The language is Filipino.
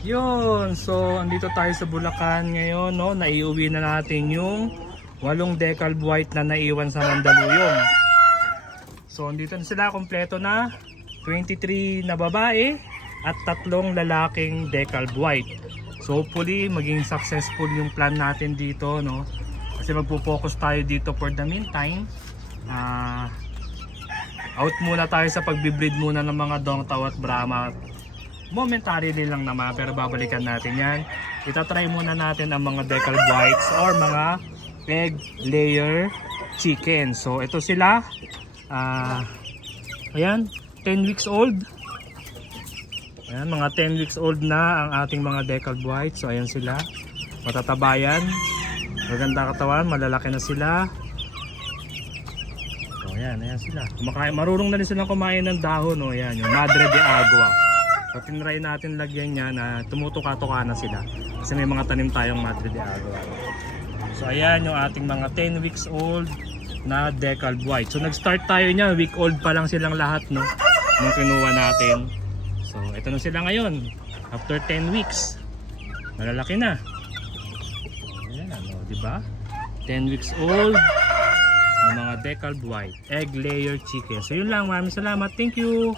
Yun, so andito tayo sa Bulacan ngayon, no? Naiuwi na natin yung 8 Decalb White na naiwan sa Mandaluyong. So andito na sila, kompleto na. 23 na babae at 3 lalaking Decalb White. So hopefully maging successful yung plan natin dito, no? Kasi magpo-focus tayo dito for the meantime. Out muna tayo sa pagbibreed muna ng mga Dongtao at Brahma. Momentarily lang naman, pero babalikan natin yan. Itatry muna natin ang mga Decalb Whites or mga egg layer chicken. So ito sila, ayan, 10 weeks old. Ayan, mga 10 weeks old na ang ating mga Decalb Whites. So ayan sila, matatabayan, maganda katawan, malalaki na sila. So ayan, ayan sila, kumakain, marunong na rin silang kumain ng dahon. O ayan, yung Madre de Agua. So tinry natin lagyan niya na tumutuka-tuka na sila kasi may mga tanim tayong Madre de Agua. So ayan yung ating mga 10 weeks old na Decalb White. So nag-start tayo niya, week old pa lang silang lahat, no, nung kinuha natin. So ito na sila ngayon after 10 weeks. Malalaki na. Ayan, ano, di ba? 10 weeks old na mga Decalb White egg layer chicken. So yun lang, maraming salamat. Thank you.